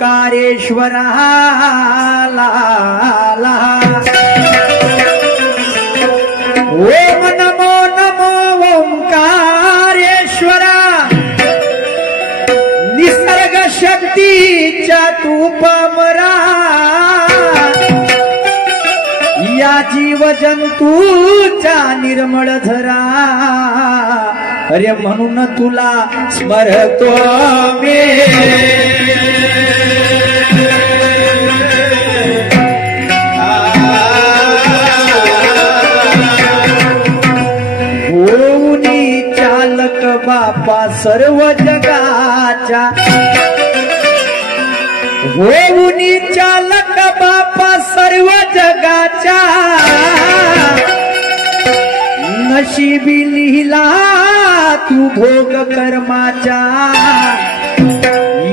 ओंकारेश्वरा ला ला ओम नमो नमो ओंकारेश्वरा निसर्ग शक्तीच्या तू पमरा या जीव जंतूचा निर्मळ धरा अरे म्हणून तुला स्मरतो मी होऊनी चालक बापा सर्व जगाच्या होऊनी चालक बापा सर्व जगाच्या नशिबी लिहिला तू भोग कर्माच्या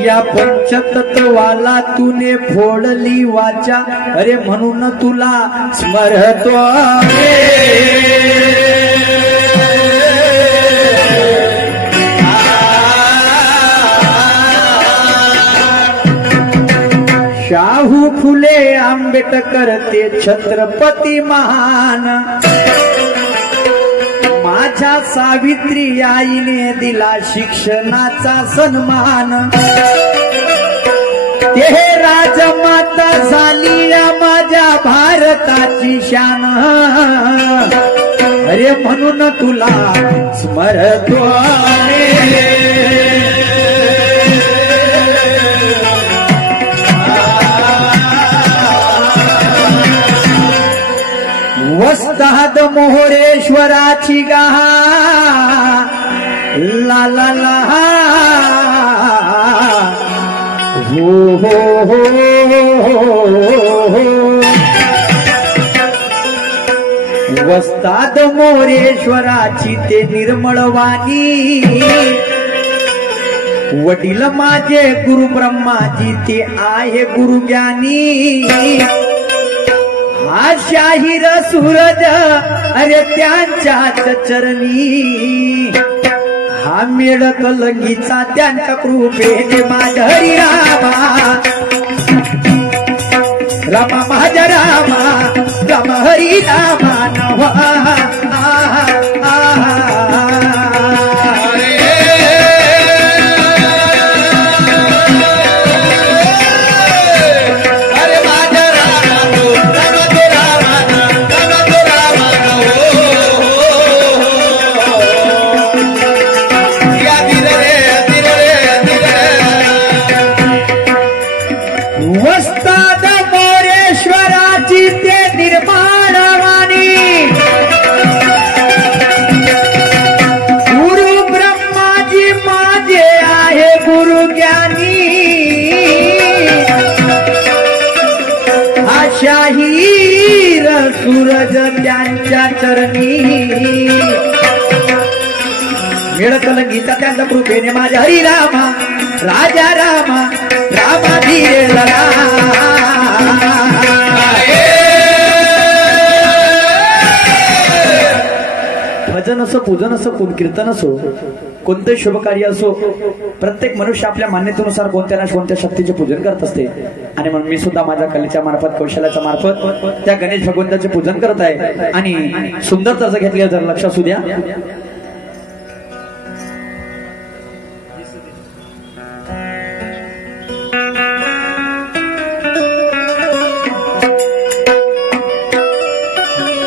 या पंचतत्वाला तूने फोडली वाचा अरे म्हणून तुला स्मरतो शाहू फुले आंबेडकर ते छत्रपती महान माझ्या सावित्री आईने दिला शिक्षणाचा सन्मान ते राजमाता झाली माझ्या भारताची शान अरे म्हणून तुला स्मरतो वस्ताद मोहरेश्वराची गाहा ला ला ला हो हो हो वस्ताद मोहरेश्वराची ते निर्मळ वाणी वडील माझे गुरु ब्रह्माजी ते आहे गुरु ज्ञानी हा शाहीर सूरज अरे त्यांच्याच चरणी हा मेळ कलंगीचा त्यांच्या कृपेने माझ्या हरी रामा रामा माझ्या रामा राम हरी रामा नवा वस्ताद मोरेश्वराची ते निर्माणवाणी गुरु ब्रह्माजी माझे आहे गुरु ज्ञानी हा शाहीर सूरज त्यांच्या चरणी मिळकलंगीचा त्यांच्या कृपेने माझ्या हरी रामा राजा रामा रामा धीरे लला भजन असो पूजन असो कीर्तन असो कोणतेही शुभ कार्य असो प्रत्येक मनुष्य आपल्या मान्यतेनुसार कोणत्या ना कोणत्या शक्तीचे पूजन करत असते आणि म्हणून मी सुद्धा माझ्या कलेच्या मार्फत कौशल्याच्या मार्फत त्या गणेश भगवंताचे पूजन करत आहे आणि सुंदर त्याचं घेतलं जर लक्ष असू द्या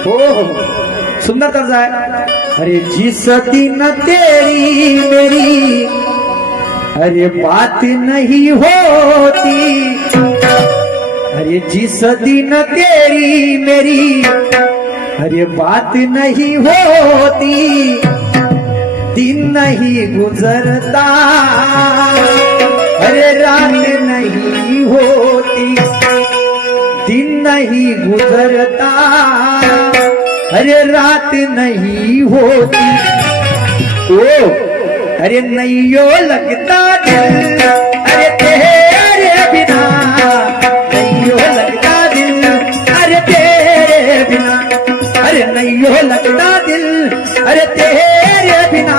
हो सुंदर तर्ज है अरे जिस दिन तेरी मेरी अरे बात नहीं होती अरे जिस दिन तेरी मेरी अरे बात नहीं होती दिन नहीं गुजरता अरे रात नहीं होती दिन नहीं गुजरता अरे रात नहीं होती ओ अरे नैयो लगता दिल अरे तेरे बिना नैयो लगता दिल अरे तेरे बिना अरे नैयो लगता दिल अरे तेरे बिना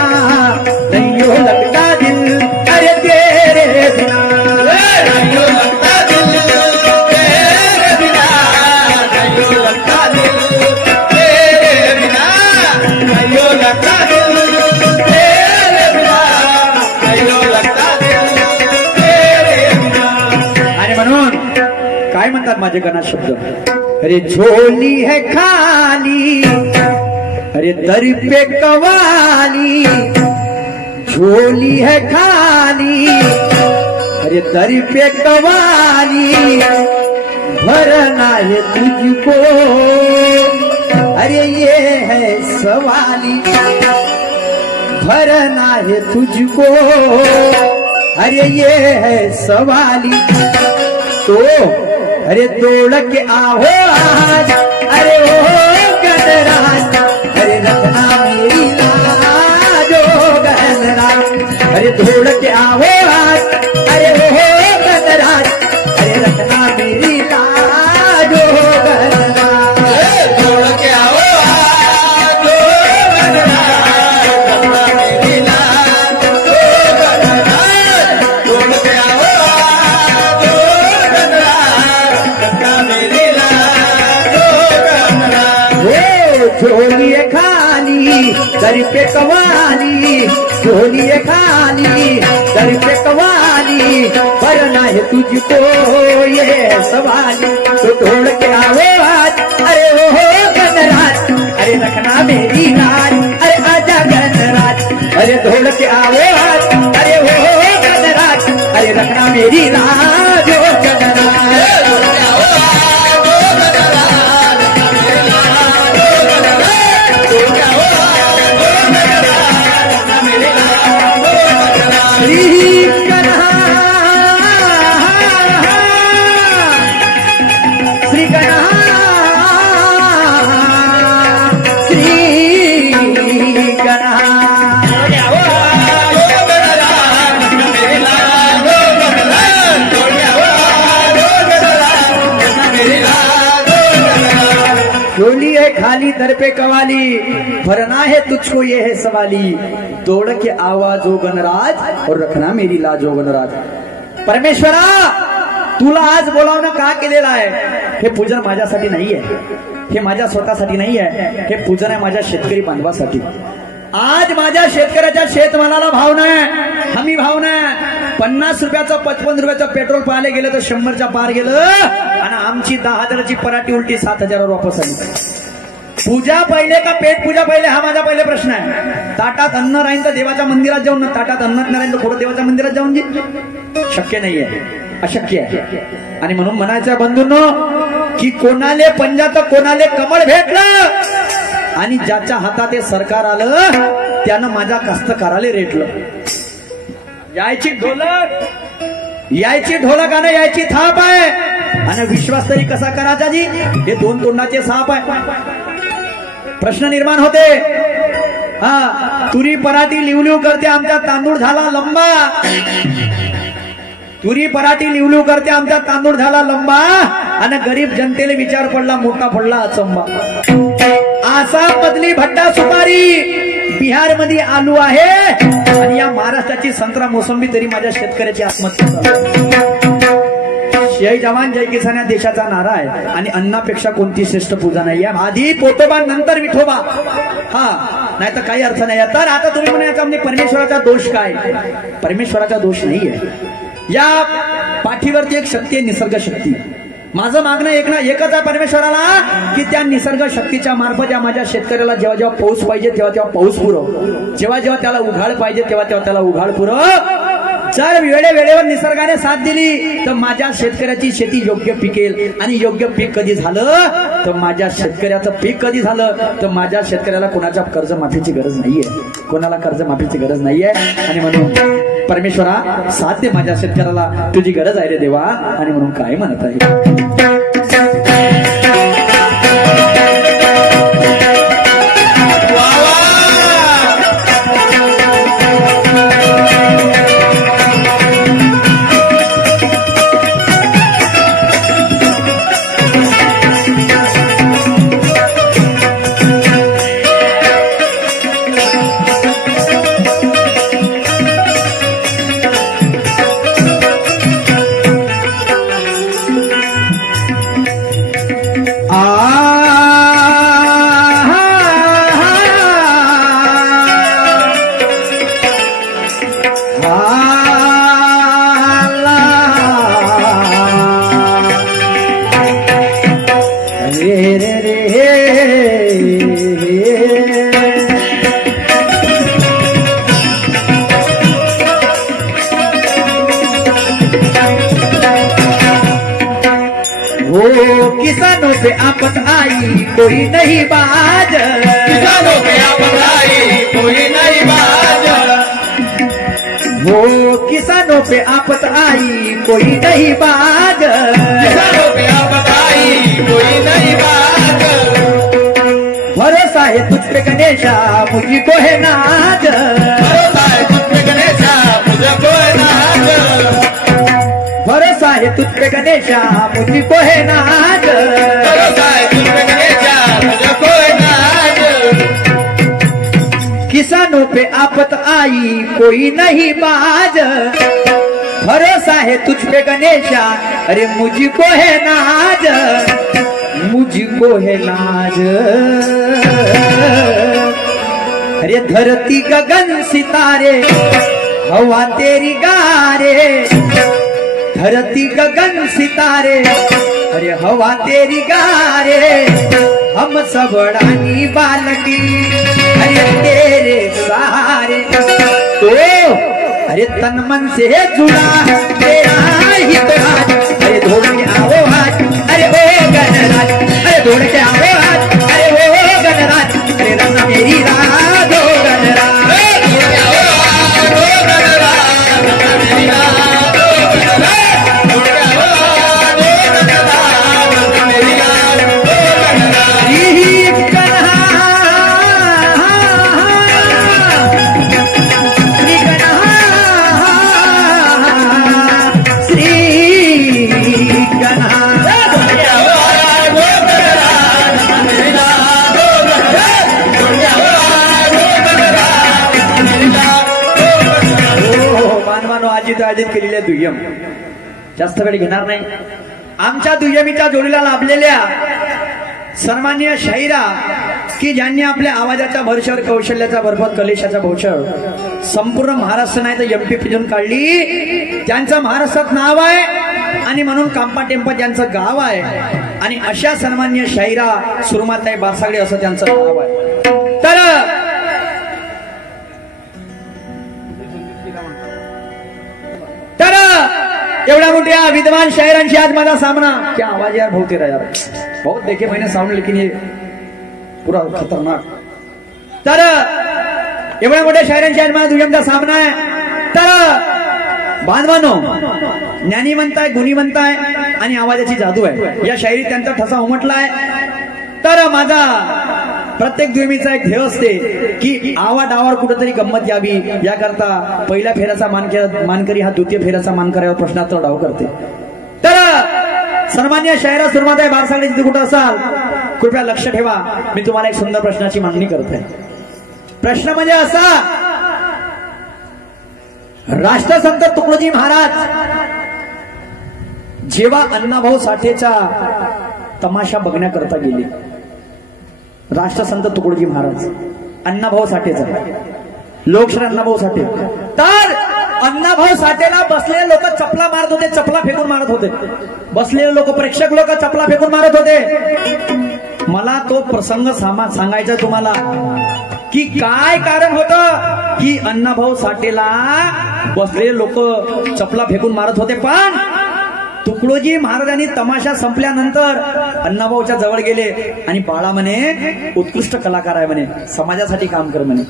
नैयो लगता दिल अरे तेरे बिना माझे गणा शब्द. अरे झोली है खाली, अरे दर पे कवाली, झोली है खाली, अरे दर पे कवाली, भरना है तुझको, अरे ये है सवाली, भरना है तुझको, अरे ये है सवाली. तो अरे दौड़ के आओ आज, अरे ओ गणराज, अरे रखना मेरी लाजो गणराज. अरे दौड़ के आओ आज, अरे ओ गणराज, अरे रखना मेरी लाजो गणराज. दौड़ के आओ आज, गणराज, रखना मेरी लाजो गणराज. दौड़ के आओ आज, गणराज, रखना मेरी लाजो गणराज. झोली खाली दर पे कवाली, झोली खाली दर पे कवाली, भरना है तुझको ये सवाली. तो ढोल के आओ आज, अरे ओ गणराज, अरे रखना मेरी लाज, अरे आजा गणराज. अरे ढोल के आओ आज, अरे ओ गणराज, अरे रखना मेरी लाज ओ गणराज. झोली है खाली दर पे कवाली, भरना है तुझको ये है सवाली. दौड़ के आवाज ओ गणराज, और रखना मेरी लाज ओ गणराज. परमेश्वरा, तुला आज बोलावणं का केलेलं आहे? हे पूजन माझ्यासाठी नाहीये, हे माझ्या स्वतःसाठी नाहीये, हे पूजन आहे माझ्या शेतकरी बांधवासाठी. आज माझ्या शेतकऱ्याच्या शेतमालाला भाव नाही, हमी भाव नाही. 50 रुपयाचं 55 रुपयाचं पेट्रोल पाहायला गेलं तर 100च्या पार गेलं, आणि आमची 10,000ची पराठी उलटी 7,000वर वापस आली. पूजा पहिले का पेट पूजा पहिले, हा माझा पहिले प्रश्न आहे. ताटात अन्न राहीन तर देवाच्या मंदिरात जाऊन, ताटात अन्न नाही राहीन तर खोडं देवाच्या मंदिरात जाऊन जी शक्य नाहीये, अशक्य आहे. आणि म्हणून म्हणायचं बंधूंनो की कोणाले पंजा तर कोणाले कमळ भेटलं, आणि ज्याच्या हातात हे सरकार आलं त्यानं माझ्या कास्तकाराला रेटलं. यायची ढोलक आणि यायची थाप आहे, आणि विश्वास तरी कसा करायचा जी? हे दोन तोंडाचे साप आहे. प्रश्न निर्माण होते, हा तुरी पराठी लिवलिव करते आमचा तांदूळ झाला लंबा, तुरी पराठी लिवलिव करते आमचा तांदूळ झाला लंबा, आणि गरीब जनतेला विचार पडला मोठा पडला अचंबा. आसाम मधली भट्टा सुपारी बिहार मध्ये आलू आहे, आणि या महाराष्ट्राची संत्रा मोसंबी तरी माझ्या शेतकऱ्याची आत्महत्या. जय जवान जय किसान या देशाचा नारा आहे, आणि अन्नापेक्षा कोणती श्रेष्ठ पूजा नाही. आधी पोटोबा नंतर विठोबा, हा नाही तर काही अर्थ नाही. तर आता तुम्ही म्हणायचा म्हणजे परमेश्वराचा दोष काय? परमेश्वराचा दोष नाहीये. या पाठीवरती एक शक्ती आहे, निसर्ग शक्ती. माझं मागणं एकच आहे परमेश्वराला, की त्या निसर्ग शक्तीच्या मार्फत या माझ्या शेतकऱ्याला जेव्हा जेव्हा पाऊस पाहिजे तेव्हा तेव्हा पाऊस पुरव, जेव्हा जेव्हा त्याला उघाड पाहिजे तेव्हा तेव्हा त्याला उघाड पुरव. जर वेळेवर निसर्गाने साथ दिली तर माझ्या शेतकऱ्याची शेती योग्य पिकेल, आणि योग्य पीक कधी झालं तर माझ्या शेतकऱ्याचं पीक कधी झालं तर माझ्या शेतकऱ्याला कोणाच्या कर्जमाफीची गरज नाहीये, कोणाला कर्जमाफीची गरज नाहीये. आणि म्हणून परमेश्वरा साथ दे माझ्या शेतकऱ्याला, तुझी गरज आहे रे देवा. आणि म्हणून काय म्हणत आहे, पे आफत आई कोई नहीं बाज, किसानों पे आफत आई कोई नहीं बाज, वो किसानों पे आफत आई कोई नहीं बाज, किसानों पे आफत आई कोई नहीं बाज, भरोसा है तुझ पे गणेशा मुझको है नाज, भरोसा है तुझ पे गणेशा मुझको है नाज, भरोसा है तुझ पे गणेशा मुझको है नाज, भरोसा है तुझ पे गणेशा मुझको है नाज, किसानों पे आफत आई कोई नहीं बाज, भरोसा है तुझ पे गणेशा अरे मुझको है नाज, मुझको है नाज। अरे धरती गगन सितारे हवा तेरी गारे, धरती गगन सितारे अरे हवा तेरी गारे, हम सब रानी बालकी अरे तेरे सहारे, तो अरे तन मन से जुड़ा तेरा ही आज, अरे दौड़ के आओ आज अरे ओ गणराज, अरे दौड़ के आओ आज अरे ओ गणराज, अरे रंग मेरी राज ओ गणराज, आयोजित केलेल्या दुय्यम जास्त वेळ घेणार नाही. आमच्या दुय्यमीच्या जोडीला लाभलेल्या सन्माननीय शाहिरा की ज्यांनी आपल्या आवाजाच्या भरशावर कौशल्याच्या भरभर कलेशाच्या भरशावर संपूर्ण महाराष्ट्र नाही तर एमपी पिजून काढली, त्यांचं महाराष्ट्रात नाव आहे आणि म्हणून कांपा टेम्पा ज्यांचं गाव आहे, आणि अशा सन्माननीय शाहिरा सुरमाताई बासागडे असं त्यांचं नाव आहे. तर एवढ्या मोठ्या विद्वान शायरांशी आज माझा सामना. क्या आवाज यार बहुत तेरा यार, बहुत देखे मैंने सामने लेकिन ये पूरा खतरनाक. तर एवढ्या मोठ्या शायरांशी आज माझा दुय्यमचा सामना आहे. तर बांधवानो, ज्ञानी म्हणताय, गुणी म्हणताय आणि आवाजाची जादू आहे. या शायरीत त्यांचा ठसा उमटलाय. तर माझा प्रत्येक दुयमीचा एक ध्येय असते की आवाडावावर कुठेतरी गंमत यावी, याकरता पहिल्या फेऱ्याचा मानकरी हा द्वितीय फेऱ्याचा मानकऱ्यावर प्रश्नाचा डाव करते. तर सन्मान्य शायरा सुरमाताई बारसागडे जिथे कुठं असाल कृपया लक्ष ठेवा. मी तुम्हाला एक सुंदर प्रश्नाची मांडणी करते. प्रश्न म्हणजे असा, राष्ट्रसंत तुकडोजी महाराज जेव्हा अण्णाभाऊ साठेचा तमाशा बघण्याकरता गेले, राष्ट्रसंत तुकडोजी महाराज अण्णाभाऊ साठेचा, लोकशाहीर अण्णाभाऊ साठे, तर अण्णाभाऊ साठेला बसलेले लोक चपला मारत होते, चपला फेकून मारत होते. बसलेले लोक, प्रेक्षक लोक चपला फेकून मारत होते. मला तो प्रसंग सांगायचा तुम्हाला की काय कारण होतं की अण्णाभाऊ साठेला बसलेले लोक चपला फेकून मारत होते. पण तुकडोजी महाराजांनी तमाशा संपल्यानंतर अण्णाभाऊच्या जवळ गेले आणि बाळा म्हणे उत्कृष्ट कलाकार आहे म्हणे, समाजासाठी काम कर म्हणे.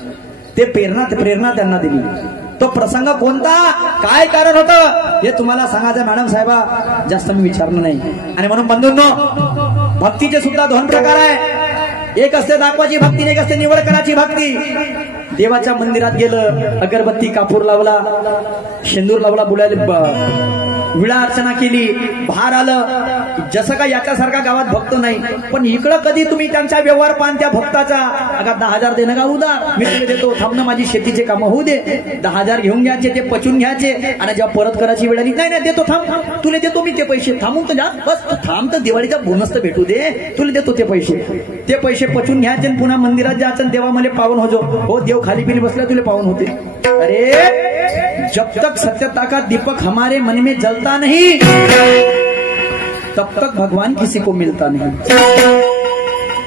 ते प्रेरणा त्यांना दिली. तो प्रसंग कोणता, काय कारण होतं हे तुम्हाला सांगायचं मॅडम साहेबा, जास्त मी विचारलं नाही. आणि म्हणून बंधूंनो, भक्तीचे सुद्धा दोन प्रकार आहे. एक असते दाखवाची भक्ती, एक असते निवड करायची भक्ती. देवाच्या मंदिरात गेलं, अगरबत्ती कापूर लावला, शेंदूर लावला, बोलायला विळा अर्चना केली, बाहेर आलं, जसं का याच्यासारखा गावात भक्त नाही. पण इकडं कधी तुम्ही त्यांचा व्यवहार पान त्या भक्ताचा, अगं 10,000 देणं का उदार, मी तुला देतो, थांब ना माझी शेतीचे कामं होऊ दे, 10,000 घेऊन घ्यायचे, ते पचून घ्यायचे, आणि जेव्हा परत करायची वेळ आली, नाही देतो, थांब, तुला देतो मी ते पैसे, थांबून तर जा, बस तू थांब, तर दिवाळीचा बोनस तर भेटू दे, तुला देतो ते पैसे पचून घ्यायचे, पुन्हा मंदिरात जायचं, देवा मला पावन होजो. हो, देव खाली पिली बसला, तुला पावन होते. अरे जब तक सत्यता का दीपक हमारे मन में जलता नहीं, तब तक भगवान किसी को मिलता नहीं.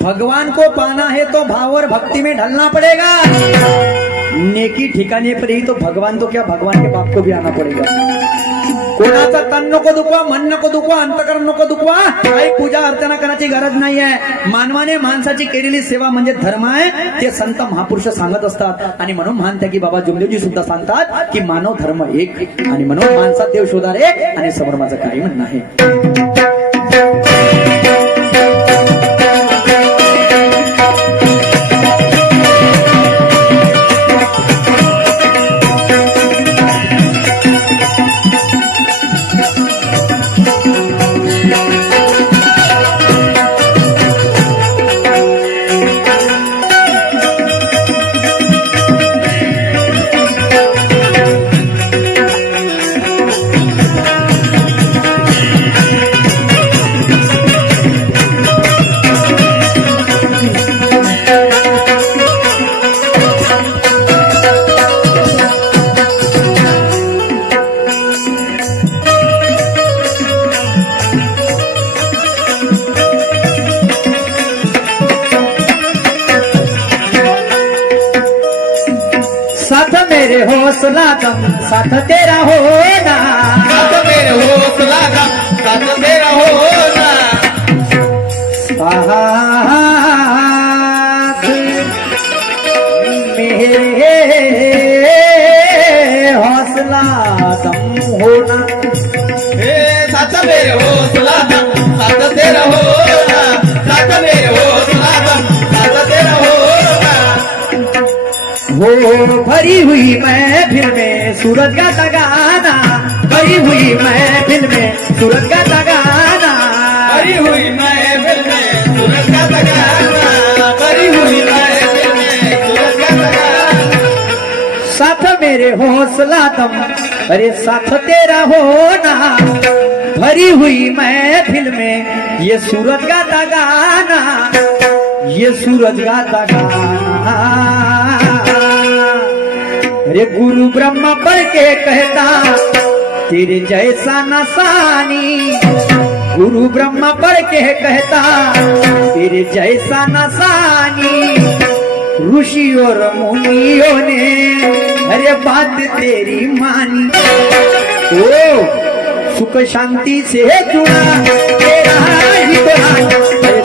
भगवान को पाना है तो भाव और भक्ति में ढलना पड़ेगा. नेकी ठिकाने पर ही तो भगवान, तो क्या भगवान के बाप को भी आना पड़ेगा. कोणाचा तन नको दुखवा, मन नको दुखवा, अंतकरण नको दुखवा. काही पूजा अर्चना करायची गरज नाहीये. मानवाने माणसाची केलेली सेवा म्हणजे धर्म आहे, ते संत महापुरुष सांगत असतात. आणि म्हणून मानते की बाबा जुमदेवजी सुद्धा सांगतात की मानव धर्म एक, आणि म्हणून माणसात देव शोधार एक, आणि समोर माझं काही म्हणणं आहे. मेरे हौसला दम साथ तेरा होना, साथ मेरे हौसला दम साथ तेरा होना, साथ मेरे हौसला दम होना, साथ मेरे हौसला दम साथ तेरा होना, साथ मेरे हौसला दम साथ तेरा होना. वो भरी हुई महफिल में सूरज गाता गाना, भरी हुई महफिल में सूरज गाता गाना, भरी हुई महफिल में सूरज गाता गाना, भरी हुई महफिल में सूरज गाता गाना. साथ मेरे हौसला दम, अरे साथ तेरा होना, भरी हुई महफिल में ये सूरज गाता गाना, ये सूरज गाता गाना. अरे गुरु ब्रह्मा पढ़ के कहता तेरे जैसा नसानी, गुरु ब्रह्मा पढ़ के कहता तेरे जैसा नसानी. ऋषि और मुनियों ने अरे बात तेरी मानी. ओ सुख शांति से जुड़ा तेरा ही तो